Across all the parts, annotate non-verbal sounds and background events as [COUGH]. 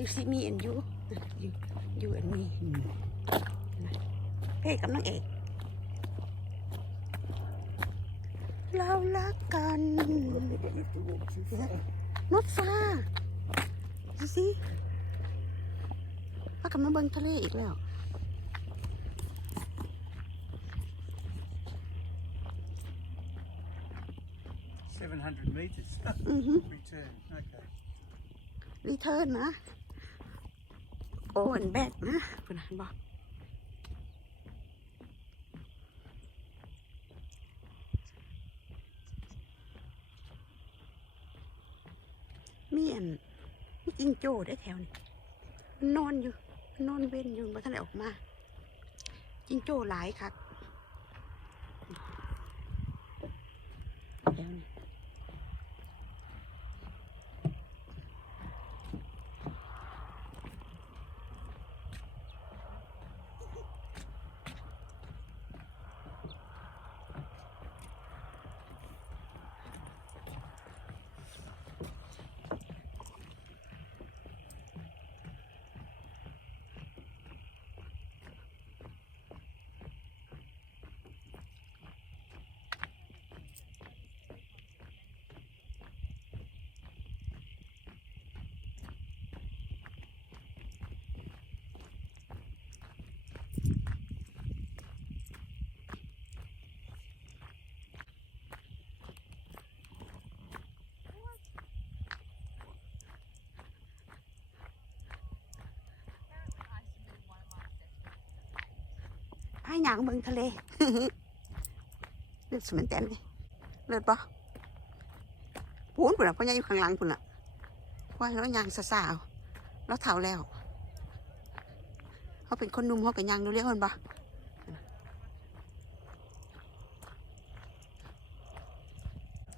you see me and you you you and me เพ่กับนางเอกเรารักกันนดฟ้าดูสิพากันมาเบิ่งทะเลอีกแล้ว700 meters. อือฮึ Return. Okay. รีเทิร์นนะ โอ้นแบกนะคุณนันบอกมีอันมีจิงโจ้ได้แถวนี้มันนอนอยู่มันนอนเว้นอยู่มาท่านได้ออกมาจิงโจ้หลายครั ให้หยางเบิ่งทะเลเลือดสมันแตนเลยเลือดปะพูนปุ่นอะพ่อใหญ่อยู่ข้างหลังปุ่นอะว่าแล้วยางซาซาเอาแล้วเท่าแล้วเขาเป็นคนนุ่มเขากับยางเรียวๆคนปะ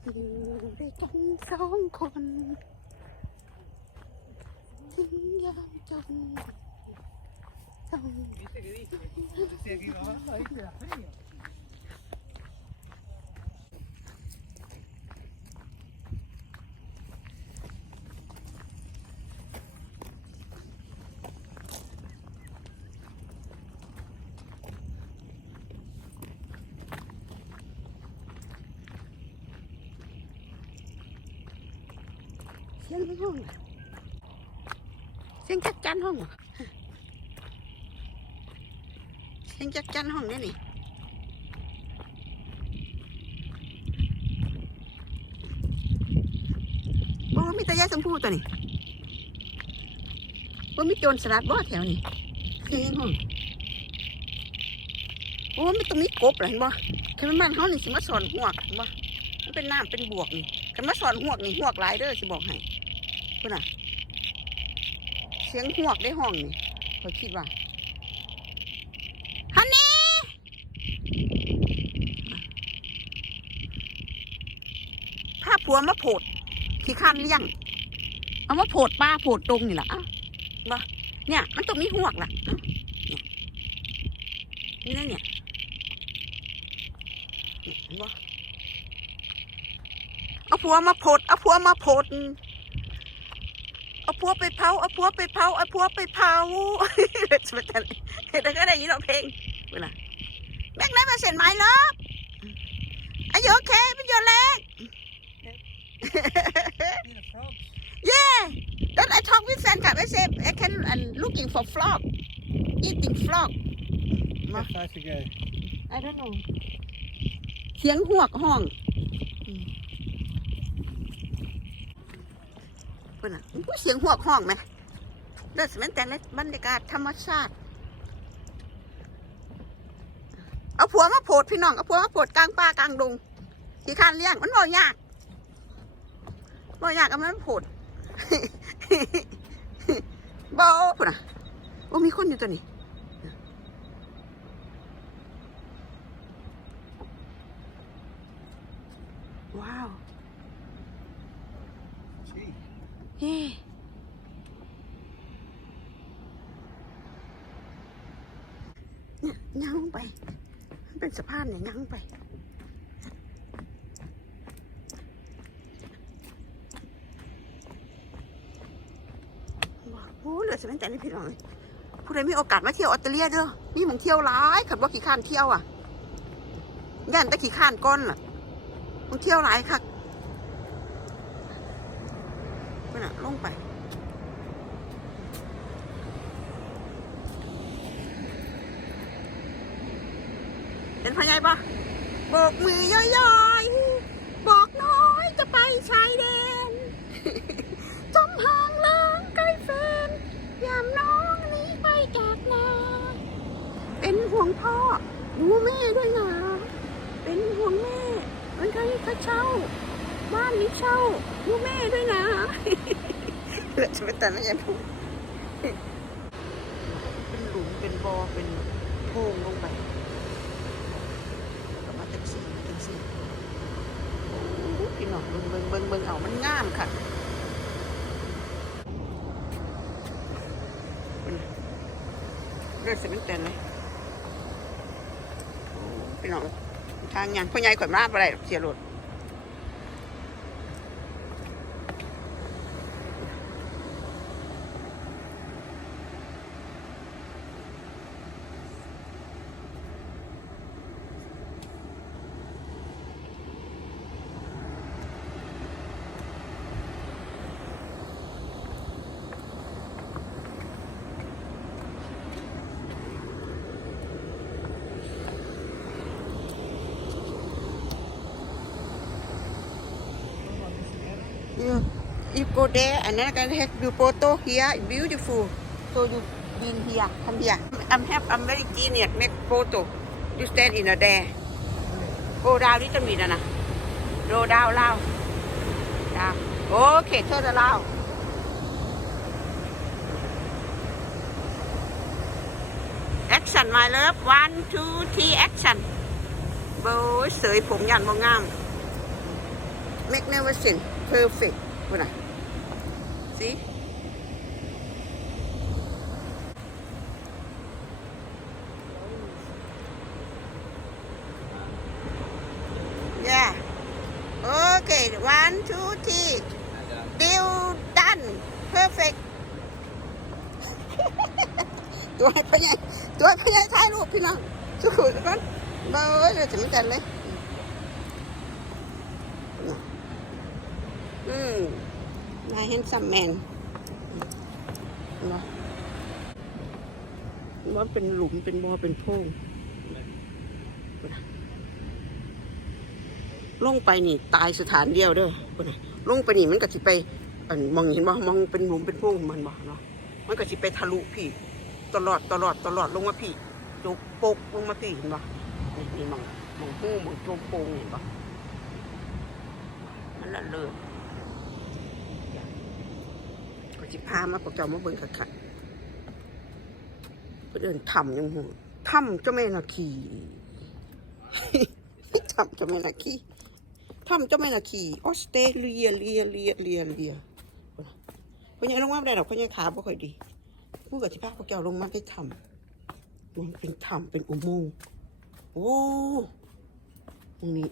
อยู่ด้วยกันสองคนถึงยามจน ต้องเสีย งในห้องน่ะเสียงจักจันห้องเหรอเสียงจักจันห้องนี่นี่บ่ว่ามีแตายายสมพูตัวนี้ว่ามีโจรสลัดบ่แถวนี้เสียงห้องโอ้มีตรงนี้กบเหรอเห็นบ่คือมันบ้านเขานี่สิมาสอนหวกบ่มันเป็นน้ำเป็นบวกนี่กันมาสอนหวกนี่หวกหลายเด้อสิบอกให้คุณน่ะ เสียงหวกได้ห้องนี่คอยคิดว่า ฮันนี่ถ้าผัวมาโผดขี้ข้านเลี้ยงเอามาโผดป้าโผดตรงนี่แหละอะบ่เนี่ย มันต้องมีหวกล่ะเอ้าเนี่ยนี่นะเนี่ยเนี่ยเห็นบ่เอาผัวมาโพดเอาผัวมาโพดเอาผัวไปเผาเอาผัวไปเผาเอาผัวไปเผาจะเป็นอะไรแต่ก็ได้ยินหรอกเพลงเว ลาแม็กได้มาเสร็จไหมเลิฟอายุโอเคเป็นยอเล็ก Need a frog. yeah then I talk with แฟนคลับ I say I can and looking for frog eating frog How far to go? I don't know เสียงหวกห้องอืมเพิ่นน่ะอุ๊ยเสียงหวกห้องไหมเลิศแม่นแต่ในบรรยากาศธรรมชาติ เอาผัวมาโผดพี่น้องเอาผัวมาโผดกลางป่ากลางดงขี้คร้านเลี้ยงมันบ่ยากบ่ยากเอามันโผดบ่พุ่นน่ะโอ้มีคนอยู่ตัวนี้ว้าวเฮ้เนี่ยย่างลงไป เป็นสะพานเนี่ยย่างลงไปว้าวโอ้เหลือสมัยแต่นี่พี่น้องเลยผู้ใดมีโอกาสมาเที่ยวออสเตรเลียเด้อมีมองเที่ยวหลายขับว่าขี่ข้านเที่ยวอะย่านตะขี่ข้านก้อนล่ะมันเที่ยวหลายค่ะไปน่ะลงไป เห็นพญายปะโบกมือย่อยๆบอกน้อยจะไปชายแดนจมห่างเลิงไกลแฟนยามน้องหนี้ไปจากนาเป็นห่วงพ่อดูแม่ด้วยนะเป็นห่วงแม่มันใครเขาเช่า บ้านนี้เช่าดูแม่ด้วยนะเหลือจะไปแต่ละอย่างพูดเป็นหลุมเป็นบอ่อเป็นโพรงลงไปก็มาแท็ก สิพี่น้องเบิ่งเบิ่งเบิ่งเบิ่งเอามันงามค่ะเลือดเซเว่นเต็มเลยพี่น้องทางยังพ่อใหญ่ข่อยมาอะไรเสียรถ you you go there and then I can have you photo here beautiful so you been here come here I'm have I'm very genius make photo you stand in a there go down little bit นะนะ go down loud down okay turn around action my love one two three action โบยเสยผมยันบ่งาม magnificent perfect คุณน่ะ see yeah okay one two three deal done perfect ตัวให้พ่อใหญ่ตัวให้พ่อใหญ่ถ่ายรูปพี่น้องสู้ๆก่อนเบยเลยวถึงจันเลย อืม นายเห็นซัมแมนว่าว่าเป็นหลุมเป็นบ่อเป็นโพงลงไปนี่ ตายสถานเดียวเด้อลงไปนี่มันก็สิไปมองเห็นบ่มองเป็นหลุมเป็นโพงมันบ่เนาะมันก็สิไปทะลุพี่ ตลอดตลอดตลอดลงมาพี่จกปกลงมาพี่เห็นบ่นี่มองมองหูมองโจมโปงเห็นบ่มันละเลิศ ก็ สิพามาประจอมาเบิ่งคักๆเพื่นเอนถ้ำยังหูถ้ำเจ้าแม่นาคีถ้ำเจ้าแม่นาคีถ้ำเจ้าแม่นาคีออสเตรเลียเลียเลียเลียเลียเพราะยังลงมาไม่ได้หรอกเพราะยังขาบ่ค่อยดีพูดกับที่พาพวกเจ้าลงมาได้ถ้ำมันเป็นถ้ำเป็นอุโมงค์โอ้ตรงนี้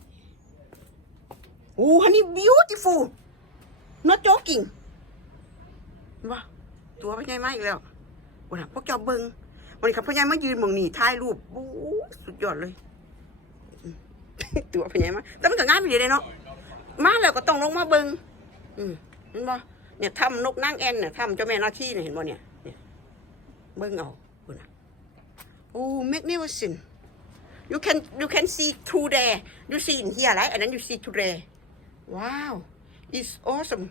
โอ้ฮันนี่ beautiful not joking ว่าตัวพ่อใหญ่มาอีกแล้ววันน่ะพวกเจ้าเบิงวันนี้ครับพ่อใหญ่มายืนมองหนีถ่ายรูปโอ้สุดยอดเลย ตัวพ่อใหญ่มาแต่มันก็ง่ายไปดีเลยเนาะมาแล้วก็ต้องลงมาเบิงอืมเห็นบ่เนี่ยทำนกนางแอนเนี่ยทำเจ้าแม่นาคีเนี่ยเห็นบ่เนี่ยเนี่ยเบิงเอาคุณน่ะโอ้ magnificent you can you can see through there you see in here right and then you see through there wow it's awesome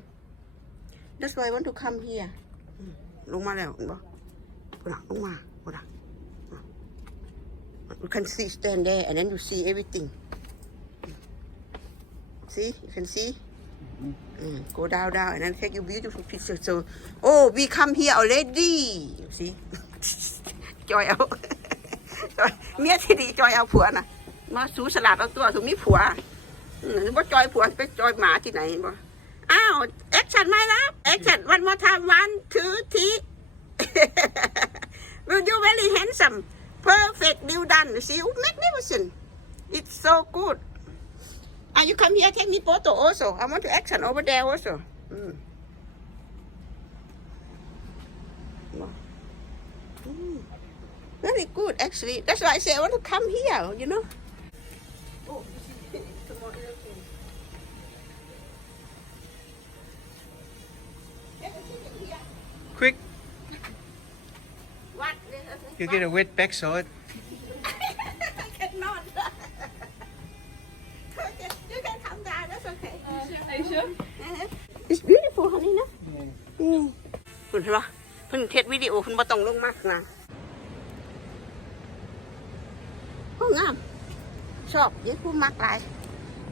That's why I want to come here อืมลงมาแล้วเห็นปะปะลงมาปะ you can see stand there and then you see everything see you can see Mm, go down down and then take you beautiful picture so oh we come here already you see จอยเอาจอยเมียที่ดีจอยเอาผัวนะมาสูสลัดเอาตัวสูมีผัวอืมว่าจอยผัวไปจอยหมาที่ไหนบ่อ้ Action, my love. Action. One more time. One, two, three. [LAUGHS] you do very handsome. Perfect. Well done. See, you magnificent. It's so good. And you come here, take me photo also. I want to action over there also. Mm. Mm. Very good, actually. That's why I say I want to come here, you know. You get a wet backside. I cannot. you can come down. That's okay. Are you sure? It's beautiful, honey, no? Yeah. อืมคุณเห็นปะเพิ่นเทสวิดีโอคุณบ่ต้องลงมากนะโอ้งามชอบเย้ผู้มักหลาย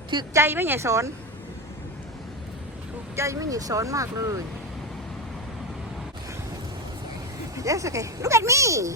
ถูกใจไหม่ใหญ่สอนถูกใจไม่ใหญ่สอนมากเลย Yes, okay. Look at me.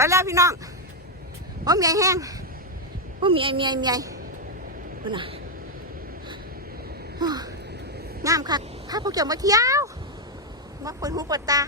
ไปแล้วพี่น้องว่าเมียแห้งว่าเมียเมียเมียคุณน่ะงามคักพาพวกเจ้ามาเที่ยวมาเปิดหูเปิดตา